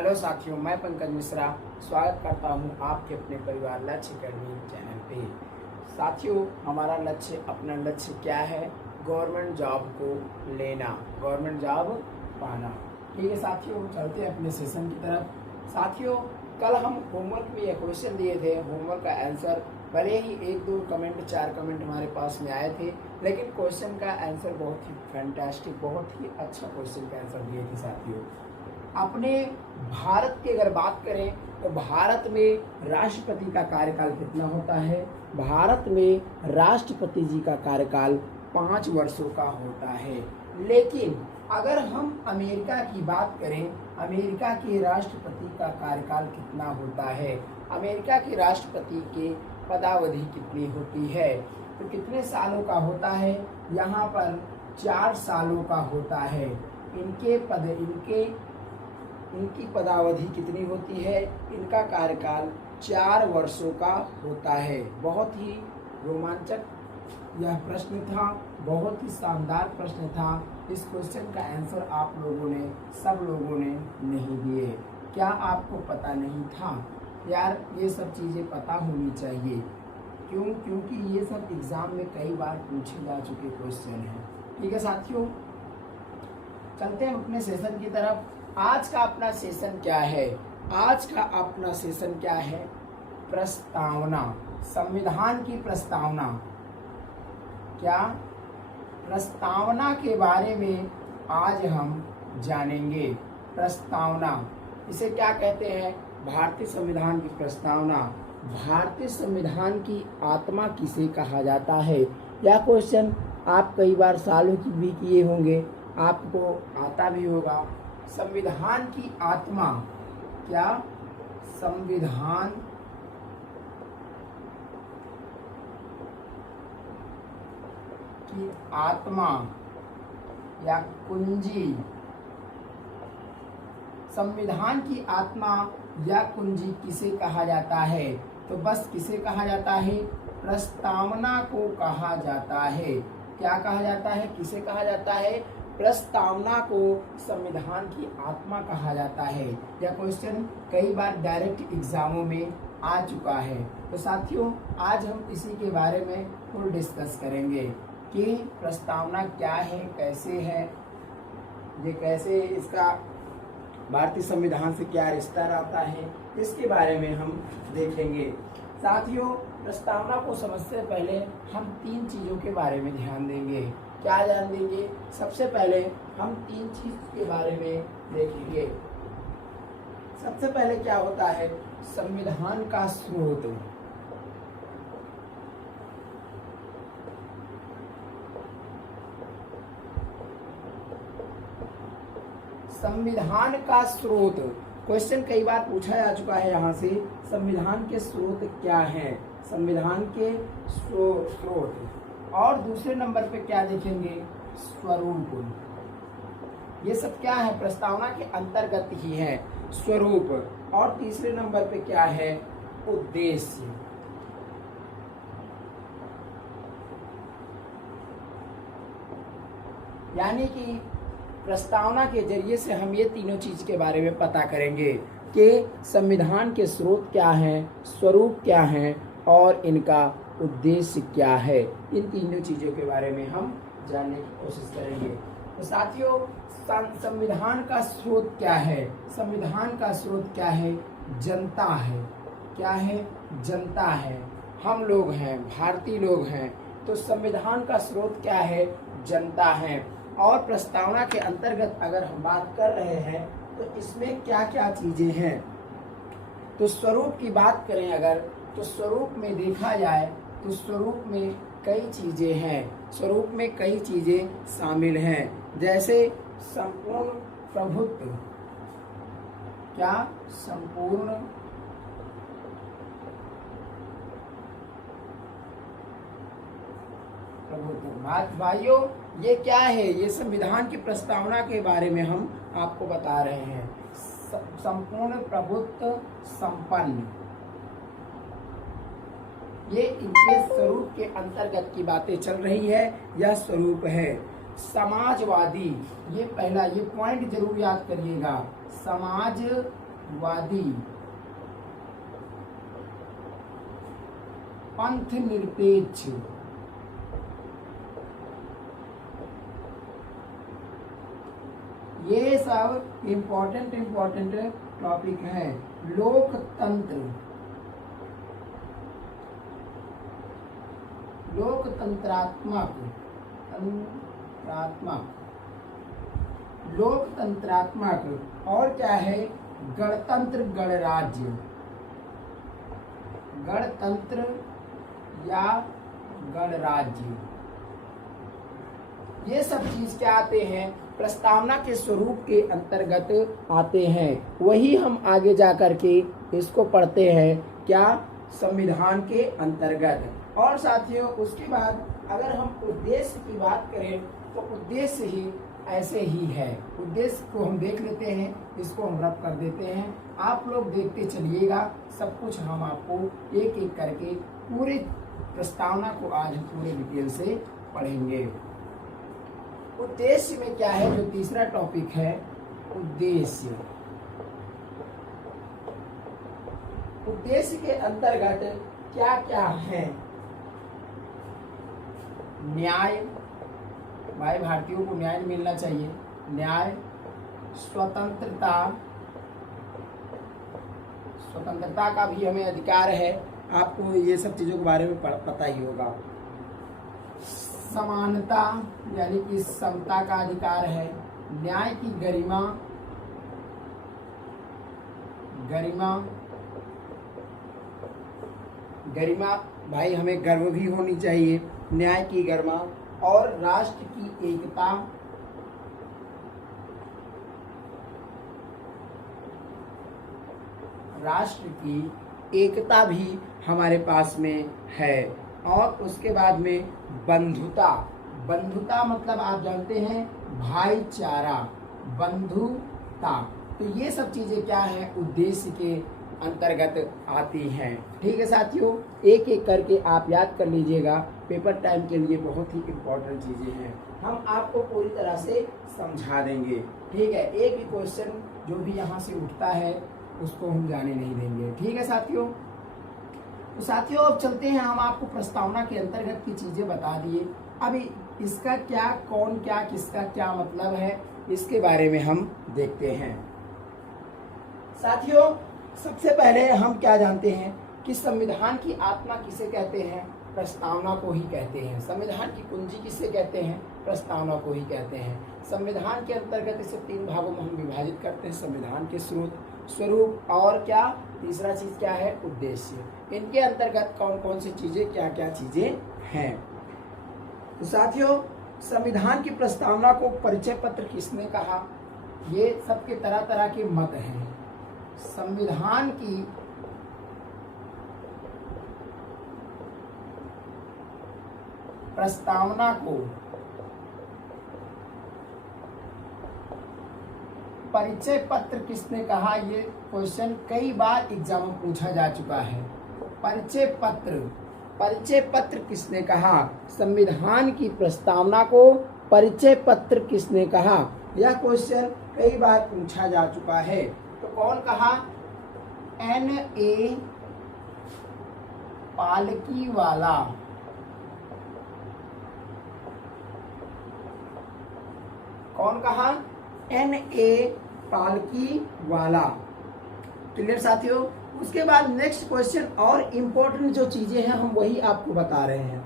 Hello साथियों, मैं पंकज मिश्रा स्वागत करता हूं आपके अपने परिवार लक्ष्य अकेडमी चैनल पे। साथियों, हमारा अपना लक्ष्य क्या है? गवर्नमेंट जॉब को लेना, गवर्नमेंट जॉब पाना। ठीक है साथियों, चलते हैं अपने सेशन की तरफ। साथियों, कल हम होमवर्क में ये क्वेश्चन दिए थे, होमवर्क का आंसर भले ही 1-2 कमेंट 4 कमेंट हमारे पास में आए थे, लेकिन क्वेश्चन का आंसर बहुत ही फैंटास्टिक, बहुत ही अच्छा क्वेश्चन का आंसर दिए थे साथियों। अपने भारत की अगर बात करें तो भारत में राष्ट्रपति का कार्यकाल कितना होता है? भारत में राष्ट्रपति जी का कार्यकाल 5 वर्षों का होता है। लेकिन अगर हम अमेरिका की बात करें, अमेरिका के राष्ट्रपति का कार्यकाल कितना होता है? अमेरिका के राष्ट्रपति के पदावधि कितनी होती है? तो कितने सालों का होता है? यहाँ पर 4 सालों का होता है। इनकी पदावधि कितनी होती है? इनका कार्यकाल 4 वर्षों का होता है। बहुत ही रोमांचक यह प्रश्न था, बहुत ही शानदार प्रश्न था। इस क्वेश्चन का आंसर आप लोगों ने, सब लोगों ने नहीं दिए। क्या आपको पता नहीं था? यार, ये सब चीज़ें पता होनी चाहिए। क्योंकि ये सब एग्जाम में कई बार पूछे जा चुके क्वेश्चन हैं। ठीक है साथियों, चलते हैं अपने सेशन की तरफ। आज का अपना सेशन क्या है? आज का अपना सेशन क्या है? प्रस्तावना, संविधान की प्रस्तावना। क्या? प्रस्तावना के बारे में आज हम जानेंगे। प्रस्तावना, इसे क्या कहते हैं? भारतीय संविधान की प्रस्तावना। भारतीय संविधान की आत्मा किसे कहा जाता है? यह क्वेश्चन आप कई बार सालों की भी किए होंगे, आपको आता भी होगा। संविधान की आत्मा क्या? संविधान की आत्मा या कुंजी, संविधान की आत्मा या कुंजी किसे कहा जाता है? तो बस किसे कहा जाता है? प्रस्तावना को कहा जाता है। क्या कहा जाता है? किसे कहा जाता है? प्रस्तावना को संविधान की आत्मा कहा जाता है। यह क्वेश्चन कई बार डायरेक्ट एग्जामों में आ चुका है। तो साथियों, आज हम इसी के बारे में फुल डिस्कस करेंगे कि प्रस्तावना क्या है, कैसे है, ये कैसे, इसका भारतीय संविधान से क्या रिश्ता रहता है, इसके बारे में हम देखेंगे। साथियों, प्रस्तावना को समझने से पहले हम 3 चीज़ों के बारे में ध्यान देंगे। क्या ध्यान देंगे? सबसे पहले हम 3 चीज के बारे में देखेंगे। सबसे पहले क्या होता है? संविधान का स्रोत। संविधान का स्रोत क्वेश्चन कई बार पूछा जा चुका है। यहाँ से संविधान के स्रोत क्या हैं? संविधान के स्रोत। और दूसरे नंबर पे क्या देखेंगे? स्वरूप। ये सब क्या है? प्रस्तावना के अंतर्गत ही है, स्वरूप। और तीसरे नंबर पे क्या है? उद्देश्य। यानी कि प्रस्तावना के जरिए से हम ये तीनों चीज के बारे में पता करेंगे कि संविधान के स्रोत क्या हैं, स्वरूप क्या हैं और इनका उद्देश्य क्या है। इन तीनों चीजों के बारे में हम जानने की कोशिश करेंगे। तो साथियों, संविधान का स्रोत क्या है? संविधान का स्रोत क्या है? जनता है। क्या है? जनता है। हम लोग हैं, भारतीय लोग हैं। तो संविधान का स्रोत क्या है? जनता है। और प्रस्तावना के अंतर्गत अगर हम बात कर रहे हैं तो इसमें क्या क्या चीजें हैं? तो स्वरूप की बात करें अगर, तो स्वरूप में देखा जाए तो स्वरूप में कई चीजें हैं। स्वरूप में कई चीजें शामिल हैं, जैसे संपूर्ण प्रभुत्व। क्या? संपूर्ण प्रभुत्व। भाइयों, ये क्या है? ये संविधान की प्रस्तावना के बारे में हम आपको बता रहे हैं। संपूर्ण प्रभुत्व संपन्न, ये इनके स्वरूप के अंतर्गत की बातें चल रही है। यह स्वरूप है। समाजवादी, ये पहला, ये पॉइंट जरूर याद करिएगा। समाजवादी वादी, पंथ निरपेक्ष, ये सब इम्पोर्टेंट टॉपिक है। लोकतंत्र, लोकतंत्रात्मक और क्या है, गणतंत्र गणराज्य, गणतंत्र या गणराज्य, ये सब चीज क्या आते हैं, प्रस्तावना के स्वरूप के अंतर्गत आते हैं। वही हम आगे जा करके इसको पढ़ते हैं, क्या, संविधान के अंतर्गत। और साथियों उसके बाद अगर हम उद्देश्य की बात करें तो उद्देश्य ही ऐसे ही है। उद्देश्य को हम देख लेते हैं, इसको हम रब कर देते हैं, आप लोग देखते चलिएगा, सब कुछ हम आपको एक एक करके पूरी प्रस्तावना को आज हम पूरे डिटेल से पढ़ेंगे। उद्देश्य में क्या है, जो तीसरा टॉपिक है उद्देश्य। उद्देश्य के अंतर्गत क्या क्या है, न्याय, भाई भारतीयों को न्याय मिलना चाहिए, न्याय, स्वतंत्रता, स्वतंत्रता का भी हमें अधिकार है, आपको ये सब चीजों के बारे में पता ही होगा। समानता यानी कि समता का अधिकार है, न्याय की गरिमा, गरिमा भाई हमें गर्व भी होनी चाहिए, न्याय की गरिमा, और राष्ट्र की एकता, राष्ट्र की एकता भी हमारे पास में है। और उसके बाद में बंधुता, बंधुता मतलब आप जानते हैं भाईचारा, बंधुता। तो ये सब चीजें क्या है, उद्देश्य के अंतर्गत आती हैं। ठीक है साथियों, एक एक करके आप याद कर लीजिएगा, पेपर टाइम के लिए बहुत ही इम्पोर्टेंट चीजें हैं, हम आपको पूरी तरह से समझा देंगे। ठीक है, एक भी क्वेश्चन जो भी यहाँ से उठता है उसको हम जाने नहीं देंगे। ठीक है साथियों, तो साथियों अब चलते हैं, हम आपको प्रस्तावना के अंतर्गत की चीजें बता दिए। अभी इसका क्या, कौन क्या, किसका क्या मतलब है, इसके बारे में हम देखते हैं। साथियों सबसे पहले हम क्या जानते हैं कि संविधान की आत्मा किसे कहते हैं, प्रस्तावना को ही कहते हैं। संविधान की कुंजी किसे कहते हैं, प्रस्तावना को ही कहते हैं। संविधान के अंतर्गत इसे 3 भागों में हम विभाजित करते हैं, संविधान के स्रोत, स्वरूप और क्या, तीसरा चीज क्या है, उद्देश्य। इनके अंतर्गत कौन कौन सी चीजें, क्या क्या चीजें हैं। तो साथियों संविधान की प्रस्तावना को परिचय पत्र किसने कहा, ये सबके तरह तरह के मत हैं। संविधान की प्रस्तावना को परिचय पत्र किसने कहा, ये क्वेश्चन कई बार एग्जाम में पूछा जा चुका है। परिचय पत्र किसने कहा, संविधान की प्रस्तावना को परिचय पत्र किसने कहा, यह क्वेश्चन कई बार पूछा जा चुका है। तो कौन कहा, N.A. पालकीवाला, कौन कहा, N.A. पालकीवाला। क्लियर साथियों, उसके बाद नेक्स्ट क्वेश्चन और इम्पोर्टेंट जो चीजें हैं हम वही आपको बता रहे हैं।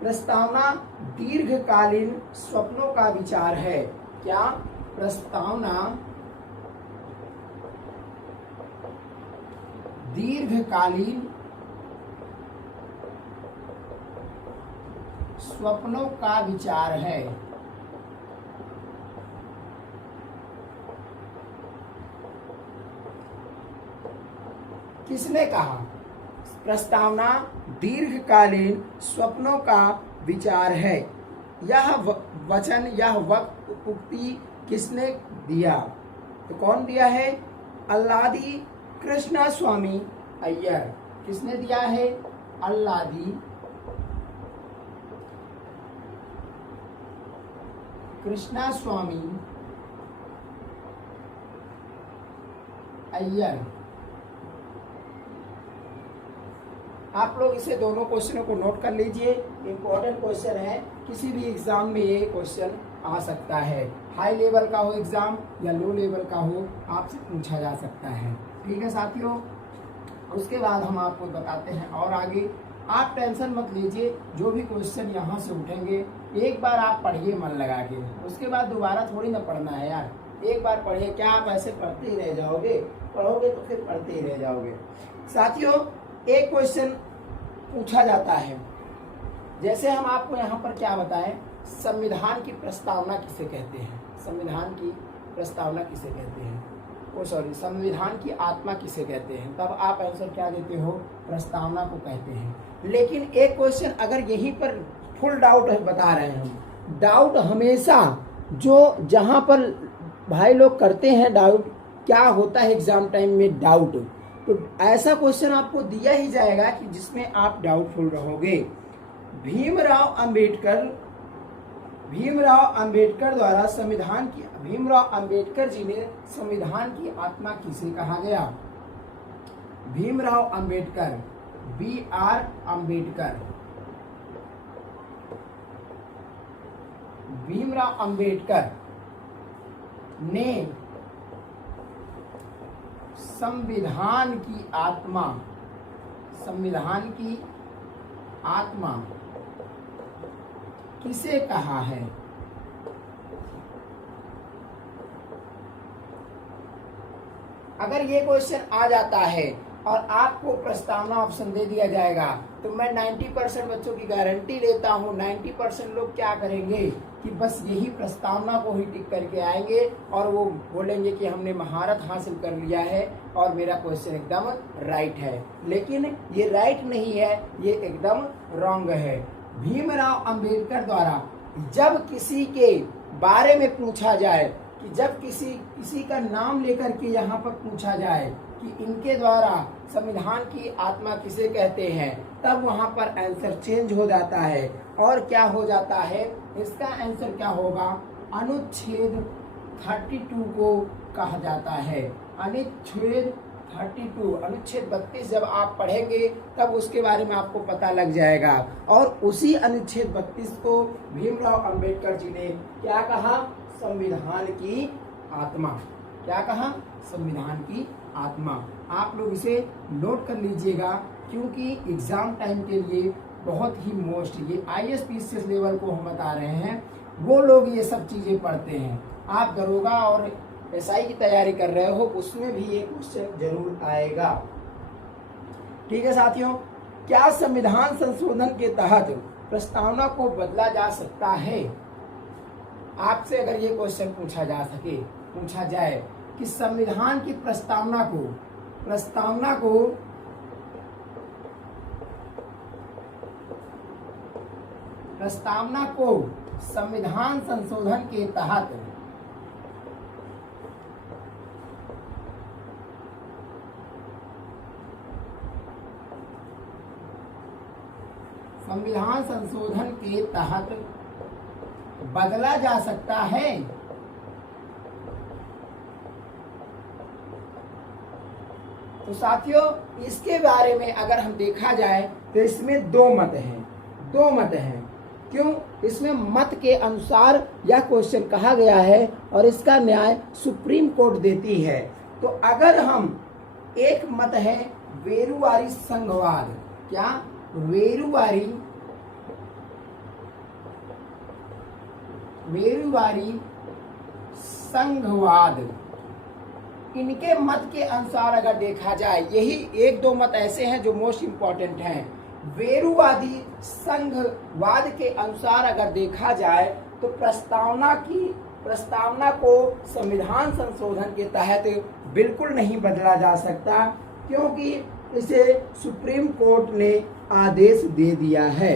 प्रस्तावना दीर्घकालीन स्वप्नों का विचार है, क्या, प्रस्तावना दीर्घकालीन स्वप्नों का विचार है। किसने कहा, प्रस्तावना दीर्घकालीन स्वप्नों का विचार है। यह वचन, यह उक्ति किसने दिया, तो कौन दिया है, अल्लादी कृष्णस्वामी अय्यर। किसने दिया है, अल्लादी कृष्णस्वामी अय्यर। आप लोग इसे दोनों क्वेश्चनों को नोट कर लीजिए, इंपॉर्टेंट क्वेश्चन है, किसी भी एग्जाम में ये क्वेश्चन आ सकता है, हाई लेवल का हो एग्जाम या लो लेवल का हो, आपसे पूछा जा सकता है। ठीक है साथियों, उसके बाद हम आपको बताते हैं और आगे। आप टेंशन मत लीजिए, जो भी क्वेश्चन यहाँ से उठेंगे एक बार आप पढ़िए मन लगा के, उसके बाद दोबारा थोड़ी ना पढ़ना है यार। एक बार पढ़िए, क्या आप ऐसे पढ़ते ही रह जाओगे? पढ़ोगे तो फिर पढ़ते ही रह जाओगे। साथियों, एक क्वेश्चन पूछा जाता है, जैसे हम आपको यहाँ पर क्या बताएं, संविधान की प्रस्तावना किसे कहते हैं? संविधान की प्रस्तावना किसे कहते हैं? संविधान की आत्मा किसे कहते हैं? तब आप आंसर क्या देते हो? प्रस्तावना को कहते हैं। लेकिन एक क्वेश्चन अगर यहीं पर फुल डाउट बता रहे हैं हम, डाउट हमेशा जो जहां पर भाई लोग करते हैं डाउट, क्या होता है एग्जाम टाइम में डाउट, तो ऐसा क्वेश्चन आपको दिया ही जाएगा कि जिसमें आप डाउटफुल रहोगे। भीमराव अंबेडकर द्वारा संविधान की, भीमराव अंबेडकर जी ने संविधान की आत्मा किसे कहा गया? भीमराव अंबेडकर, BR अंबेडकर, भीमराव अंबेडकर ने संविधान की आत्मा, संविधान की आत्मा किसे कहा है? अगर ये क्वेश्चन आ जाता है और आपको प्रस्तावना ऑप्शन दे दिया जाएगा, तो मैं 90% बच्चों की गारंटी लेता हूँ 90% लोग क्या करेंगे कि बस यही प्रस्तावना को ही टिक करके आएंगे और वो बोलेंगे कि हमने महारत हासिल कर लिया है और मेरा क्वेश्चन एकदम राइट है। लेकिन ये राइट नहीं है, ये एकदम रॉन्ग है। भीमराव अंबेडकर द्वारा जब किसी के बारे में पूछा जाए, कि जब किसी का नाम लेकर के यहाँ पर पूछा जाए कि इनके द्वारा संविधान की आत्मा किसे कहते हैं, तब वहाँ पर आंसर चेंज हो जाता है और क्या हो जाता है, इसका आंसर क्या होगा? अनुच्छेद 32 को कहा जाता है। अनुच्छेद 32, अनुच्छेद 32 जब आप पढ़ेंगे तब उसके बारे में आपको पता लग जाएगा। और उसी अनुच्छेद 32 को भीमराव अंबेडकर जी ने क्या कहा? संविधान की आत्मा। क्या कहा? संविधान की आत्मा। आप लोग इसे नोट कर लीजिएगा, क्योंकि एग्जाम टाइम के लिए बहुत ही मोस्ट, ये IAS PCS लेवल को हम बता रहे हैं, वो लोग ये सब चीजें पढ़ते हैं। आप दरोगा और SI की तैयारी कर रहे हो, उसमें भी ये क्वेश्चन जरूर आएगा। ठीक है साथियों, क्या संविधान संशोधन के तहत प्रस्तावना को बदला जा सकता है? आपसे अगर ये क्वेश्चन पूछा जाए कि संविधान की प्रस्तावना को संविधान संशोधन के तहत बदला जा सकता है? तो साथियों, इसके बारे में अगर हम देखा जाए तो इसमें दो मत हैं। क्यों? इसमें मत के अनुसार यह क्वेश्चन कहा गया है और इसका न्याय सुप्रीम कोर्ट देती है। तो अगर हम, एक मत है वेरुवारी संघवाद। क्या? वेरुवारी संघवाद, इनके मत के अनुसार अगर देखा जाए, यही एक दो मत ऐसे हैं जो मोस्ट इंपॉर्टेंट हैं। वेरुवादी संघवाद के अनुसार अगर देखा जाए तो प्रस्तावना को संविधान संशोधन के तहत बिल्कुल नहीं बदला जा सकता, क्योंकि इसे सुप्रीम कोर्ट ने आदेश दे दिया है।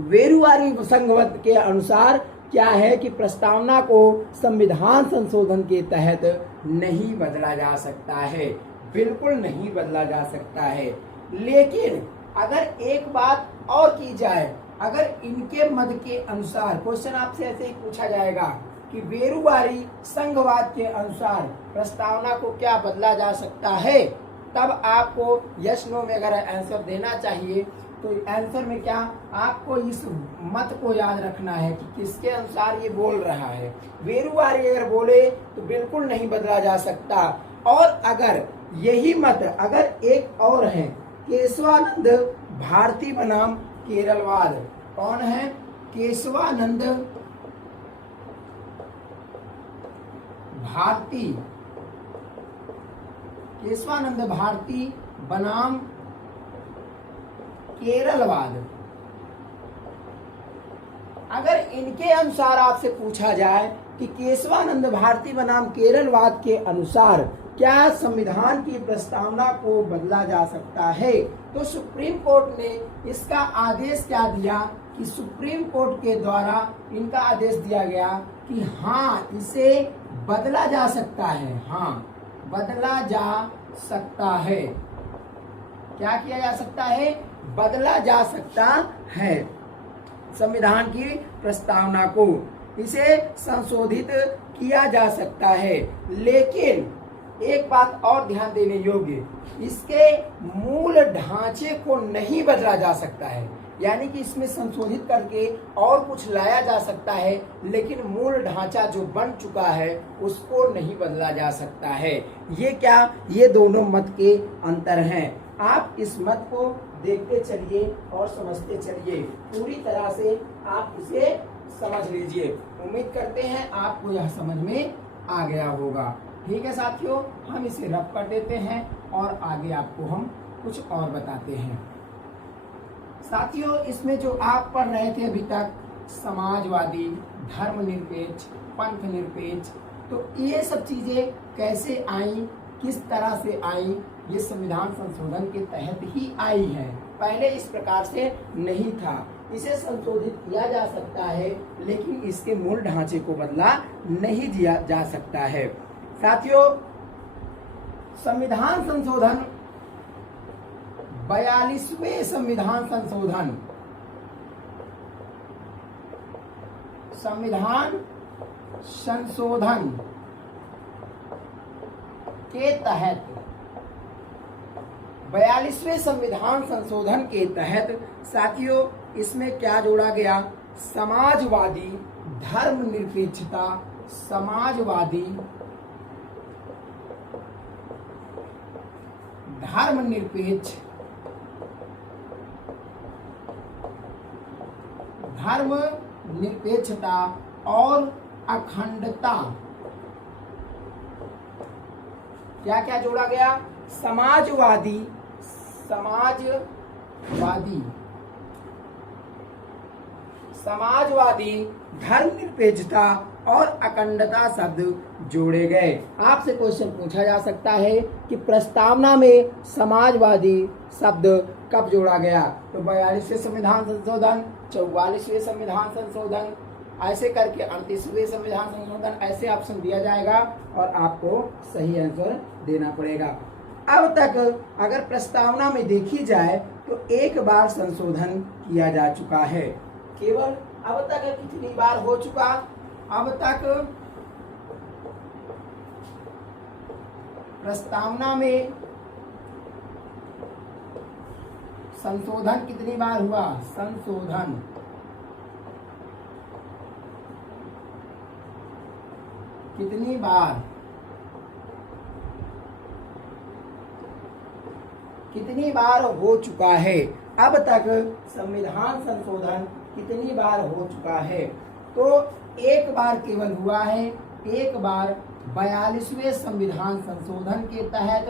वेरुवारी संघवाद के अनुसार क्या है कि प्रस्तावना को संविधान संशोधन के तहत नहीं बदला जा सकता है, बिल्कुल नहीं बदला जा सकता है। लेकिन अगर एक बात और की जाए, अगर इनके मत के अनुसार, क्वेश्चन आपसे ऐसे ही पूछा जाएगा कि वेरुवारी संघवाद के अनुसार प्रस्तावना को क्या बदला जा सकता है, तब आपको यस नो में अगर आंसर देना चाहिए तो आंसर में क्या आपको इस मत को याद रखना है कि किसके अनुसार ये बोल रहा है। वेरुवारी अगर बोले तो बिल्कुल नहीं बदला जा सकता। और अगर यही मत अगर एक और है, केशवानंद भारती बनाम केरलवाद, कौन है? केशवानंद भारती, केशवानंद भारती बनाम केरलवाद। अगर इनके अनुसार आपसे पूछा जाए कि केशवानंद भारती बनाम केरलवाद के अनुसार क्या संविधान की प्रस्तावना को बदला जा सकता है, तो सुप्रीम कोर्ट ने इसका आदेश क्या दिया कि सुप्रीम कोर्ट के द्वारा इनका आदेश दिया गया कि हाँ, इसे बदला जा सकता है। हाँ, बदला जा सकता है। क्या किया जा सकता है? बदला जा सकता है संविधान की प्रस्तावना को, इसे संशोधित किया जा सकता है। लेकिन एक बात और ध्यान देने योग्य, इसके मूल ढांचे को नहीं बदला जा सकता है, यानी कि इसमें संशोधित करके और कुछ लाया जा सकता है, लेकिन मूल ढांचा जो बन चुका है उसको नहीं बदला जा सकता है। ये क्या? ये दोनों मत के अंतर हैं। आप इस मत को देखते चलिए और समझते चलिए, पूरी तरह से आप इसे समझ लीजिए। उम्मीद करते हैं आपको यह समझ में आ गया होगा। ठीक है साथियों, हम इसे रफ कर देते हैं और आगे आपको हम कुछ और बताते हैं। साथियों, इसमें जो आप पढ़ रहे थे अभी तक, समाजवादी, धर्मनिरपेक्ष, पंथ निरपेक्ष, तो ये सब चीजें कैसे आई, किस तरह से आई, ये संविधान संशोधन के तहत ही आई है। पहले इस प्रकार से नहीं था। इसे संशोधित किया जा सकता है, लेकिन इसके मूल ढांचे को बदला नहीं दिया जा सकता है। साथियों, संविधान संशोधन 42वें संविधान संशोधन, संविधान संशोधन के तहत 42वें संविधान संशोधन के तहत साथियों इसमें क्या जोड़ा गया? समाजवादी, धर्मनिरपेक्षता, समाजवादी, धर्मनिरपेक्ष, धर्मनिरपेक्षता और अखंडता। क्या क्या जोड़ा गया? समाजवादी, समाजवादी, समाजवादी, धर्मनिरपेक्षता और अखंडता शब्द जोड़े गए। आपसे क्वेश्चन पूछा जा सकता है कि प्रस्तावना में समाजवादी शब्द कब जोड़ा गया? तो 42वें संविधान संशोधन, 44वें संविधान संशोधन, ऐसे करके 38वें संविधान संशोधन, ऐसे ऑप्शन दिया जाएगा और आपको सही आंसर देना पड़ेगा। अब तक अगर प्रस्तावना में देखी जाए तो एक बार संशोधन किया जा चुका है। केवल अब तक कितनी बार हो चुका? अब तक प्रस्तावना में संशोधन कितनी बार हुआ? संशोधन कितनी बार? कितनी बार हो चुका है? अब तक संविधान संशोधन कितनी बार हो चुका है? तो एक बार केवल हुआ है। एक बार 42वें संविधान संशोधन के तहत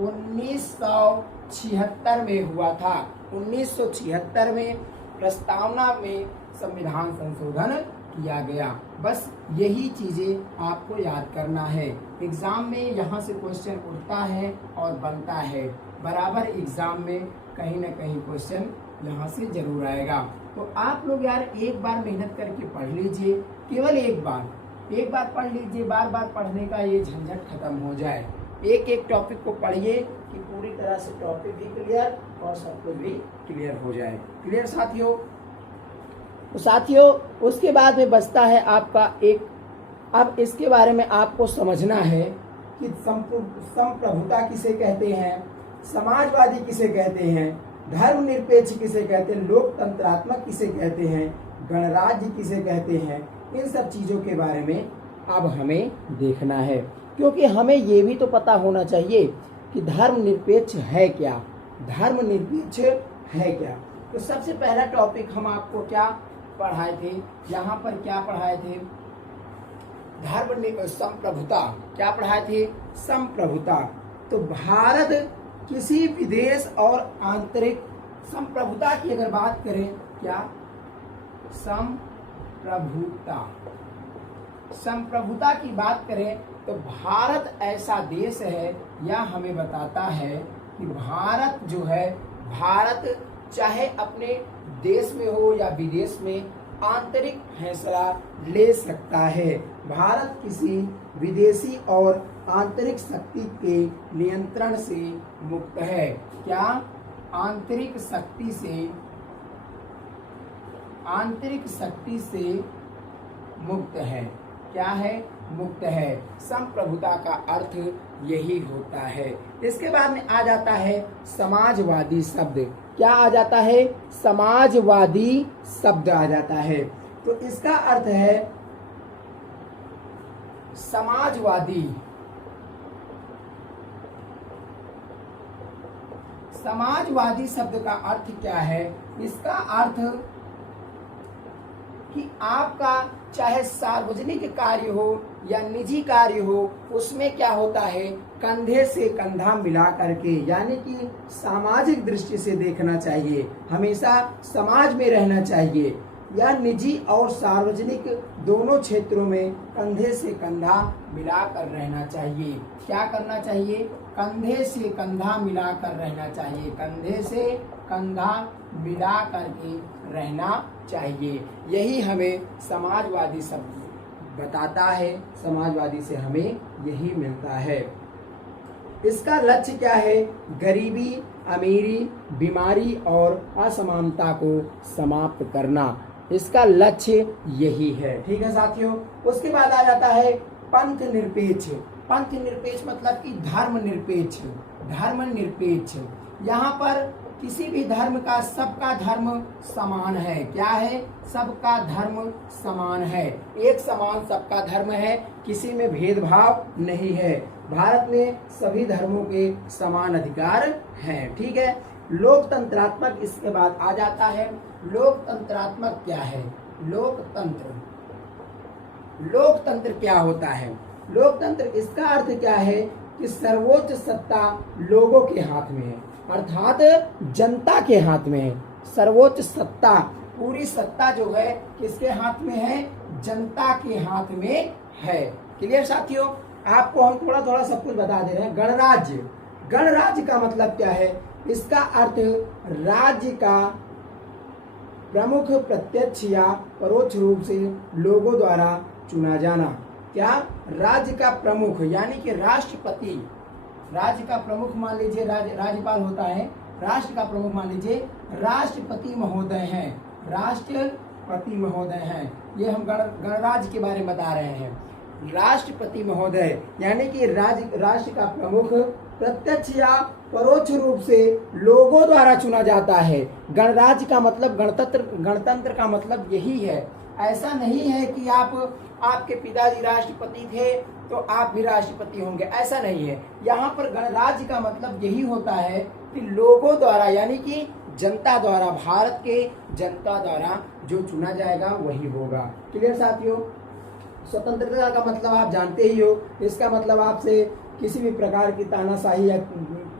1976 में हुआ था। 1976 में प्रस्तावना में संविधान संशोधन किया गया। बस यही चीजें आपको याद करना है। एग्जाम में यहाँ से क्वेश्चन उठता है और बनता है। बराबर एग्जाम में कहीं ना कहीं क्वेश्चन यहाँ से जरूर आएगा। तो आप लोग यार एक बार मेहनत करके पढ़ लीजिए, केवल एक बार पढ़ लीजिए। बार बार पढ़ने का ये झंझट खत्म हो जाए। एक एक टॉपिक को पढ़िए कि पूरी तरह से टॉपिक भी क्लियर और सब कुछ भी क्लियर हो जाए। क्लियर साथियों? तो साथियों उसके बाद में बचता है आपका एक अब इसके बारे में आपको समझना है कि संप्रभुता किसे कहते हैं, समाजवादी किसे कहते हैं, धर्मनिरपेक्ष किसे कहते हैं, लोकतंत्रात्मक किसे कहते हैं, गणराज्य किसे कहते हैं। इन सब चीजों के बारे में अब हमें देखना है, क्योंकि हमें ये भी तो पता होना चाहिए कि धर्मनिरपेक्ष है क्या, धर्मनिरपेक्ष है क्या। तो सबसे पहला टॉपिक हम आपको क्या पढ़ाए थे, यहाँ पर क्या पढ़ाए थे, संप्रभुता। क्या पढ़ाए थे, संप्रभुता। तो भारत किसी विदेश और आंतरिक संप्रभुता की अगर बात करें, क्या संप्रभुता की बात करें तो भारत ऐसा देश है, यह हमें बताता है कि भारत जो है, भारत चाहे अपने देश में हो या विदेश में आंतरिक फैसला ले सकता है। भारत किसी विदेशी और आंतरिक शक्ति के नियंत्रण से मुक्त है। क्या, आंतरिक शक्ति से मुक्त है। क्या है, मुक्त है। संप्रभुता का अर्थ यही होता है। इसके बाद में आ जाता है समाजवादी शब्द। क्या आ जाता है, समाजवादी शब्द आ जाता है। तो इसका अर्थ है समाजवादी। समाजवादी शब्द का अर्थ क्या है, इसका अर्थ कि आपका चाहे सार्वजनिक कार्य हो या निजी कार्य हो, उसमें क्या होता है, कंधे से कंधा मिला करके, यानी कि सामाजिक दृष्टि से देखना चाहिए, हमेशा समाज में रहना चाहिए, या निजी और सार्वजनिक दोनों क्षेत्रों में कंधे से कंधा मिलाकर रहना चाहिए। क्या करना चाहिए, कंधे से कंधा मिलाकर रहना चाहिए, कंधे से कंधा मिला करके रहना चाहिए। यही हमें समाजवादी शब्द बताता है, समाजवादी से हमें यही मिलता है। इसका लक्ष्य क्या है, गरीबी, अमीरी, बीमारी और असमानता को समाप्त करना, इसका लक्ष्य यही है। ठीक है साथियों। उसके बाद आ जाता है पंथ निरपेक्ष। पंथ निरपेक्ष मतलब कि धर्म निरपेक्ष। धर्म निरपेक्ष, यहाँ पर किसी भी धर्म का, सबका धर्म समान है। क्या है, सबका धर्म समान है, एक समान सबका धर्म है, किसी में भेदभाव नहीं है। भारत में सभी धर्मों के समान अधिकार हैं। ठीक है। लोकतंत्रात्मक इसके बाद आ जाता है। लोकतंत्रात्मक क्या है, लोकतंत्र। लोकतंत्र क्या होता है, लोकतंत्र इसका अर्थ क्या है कि सर्वोच्च सत्ता लोगों के हाथ में है, अर्थात जनता के हाथ में है। सर्वोच्च सत्ता, पूरी सत्ता जो है किसके हाथ में है, जनता के हाथ में है। क्लियर साथियों। आपको हम थोड़ा थोड़ा सब कुछ बता दे रहे हैं। गणराज्य, गणराज्य का मतलब क्या है, इसका अर्थ राज्य का प्रमुख प्रत्यक्ष या परोक्ष रूप से लोगों द्वारा चुना जाना। क्या, राज्य का प्रमुख यानी कि राष्ट्रपति, राज्य का प्रमुख मान लीजिए राज्यपाल होता है, राष्ट्र का प्रमुख मान लीजिए राष्ट्रपति महोदय हैं, राष्ट्रपति महोदय हैं। ये हम गणराज्य के बारे में बता रहे हैं। राष्ट्रपति महोदय यानी कि राष्ट्र का प्रमुख प्रत्यक्ष या परोक्ष रूप से लोगों द्वारा चुना जाता है। गणराज्य का मतलब गणतंत्र का मतलब यही है। ऐसा नहीं है कि आपके पिताजी राष्ट्रपति थे तो आप भी राष्ट्रपति होंगे, ऐसा नहीं है। यहाँ पर गणराज्य का मतलब यही होता है कि लोगों द्वारा यानी कि जनता द्वारा, भारत के जनता द्वारा जो चुना जाएगा वही होगा। क्लियर साथियों। स्वतंत्रता का मतलब आप जानते ही हो, इसका मतलब आपसे किसी भी प्रकार की तानाशाही या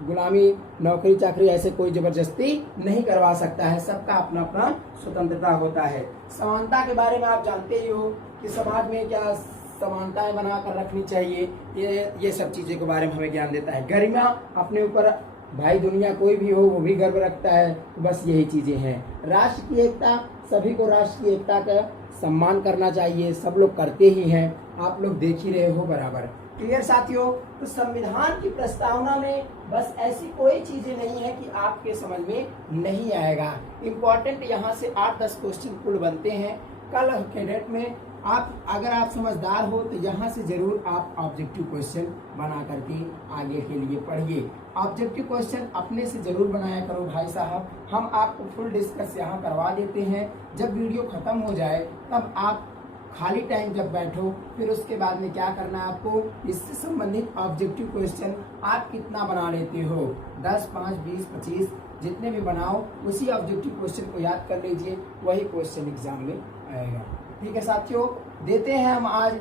गुलामी, नौकरी चाकरी ऐसे कोई जबरदस्ती नहीं करवा सकता है। सबका अपना अपना स्वतंत्रता होता है। समानता के बारे में आप जानते ही हो कि समाज में क्या समानताएं बनाकर रखनी चाहिए, ये सब चीज़ों के बारे में हमें ज्ञान देता है। गरिमा, अपने ऊपर भाई दुनिया कोई भी हो वो भी गर्व रखता है, तो बस यही चीज़ें हैं। राष्ट्र की एकता, सभी को राष्ट्र की एकता का सम्मान करना चाहिए, सब लोग करते ही हैं, आप लोग देख ही रहे हो बराबर। क्लियर साथियों। तो संविधान की प्रस्तावना में बस ऐसी कोई चीजें नहीं है कि आपके समझ में नहीं आएगा। इम्पोर्टेंट यहाँ से 8-10 क्वेश्चन कुल बनते हैं। कल के डेट में आप अगर आप समझदार हो तो यहाँ से जरूर आप ऑब्जेक्टिव क्वेश्चन बना करके आगे के लिए पढ़िए। ऑब्जेक्टिव क्वेश्चन अपने से जरूर बनाया करो भाई साहब। हम आपको फुल डिस्कस यहाँ करवा देते हैं। जब वीडियो खत्म हो जाए तब आप खाली टाइम जब बैठो फिर उसके बाद में क्या करना है आपको, इससे संबंधित ऑब्जेक्टिव क्वेश्चन आप कितना बना लेते हो, 10, 5, 20, 25 जितने भी बनाओ, उसी ऑब्जेक्टिव क्वेश्चन को याद कर लीजिए, वही क्वेश्चन एग्जाम में आएगा। ठीक है साथियों, देते हैं हम आज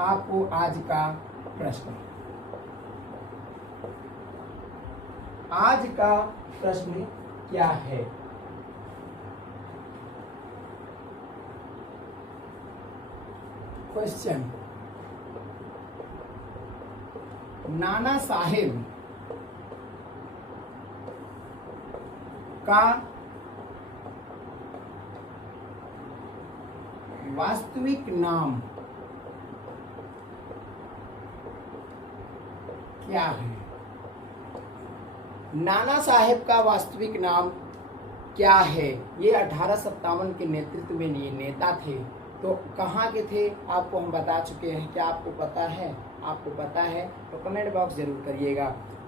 आपको आज का प्रश्न। आज का प्रश्न क्या है? क्वेश्चन, नाना साहेब का वास्तविक नाम क्या है? नाना साहेब का वास्तविक नाम क्या है? ये 1857 के नेतृत्व में ये नेता थे। तो कहाँ के थे आपको हम बता चुके हैं। क्या आपको पता है? आपको पता है तो कमेंट बॉक्स जरूर करिएगा,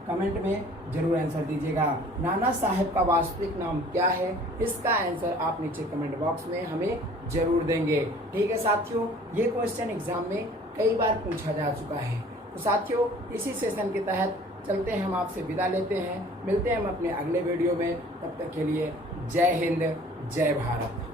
कमेंट में जरूर आंसर दीजिएगा। नाना साहेब का वास्तविक नाम क्या है, इसका आंसर आप नीचे कमेंट बॉक्स में हमें जरूर देंगे। ठीक है साथियों, ये क्वेश्चन एग्जाम में कई बार पूछा जा चुका है। तो साथियों, इसी सेशन के तहत चलते हैं, हम आपसे विदा लेते हैं। मिलते हैं हम अपने अगले वीडियो में। तब तक के लिए जय हिंद, जय भारत।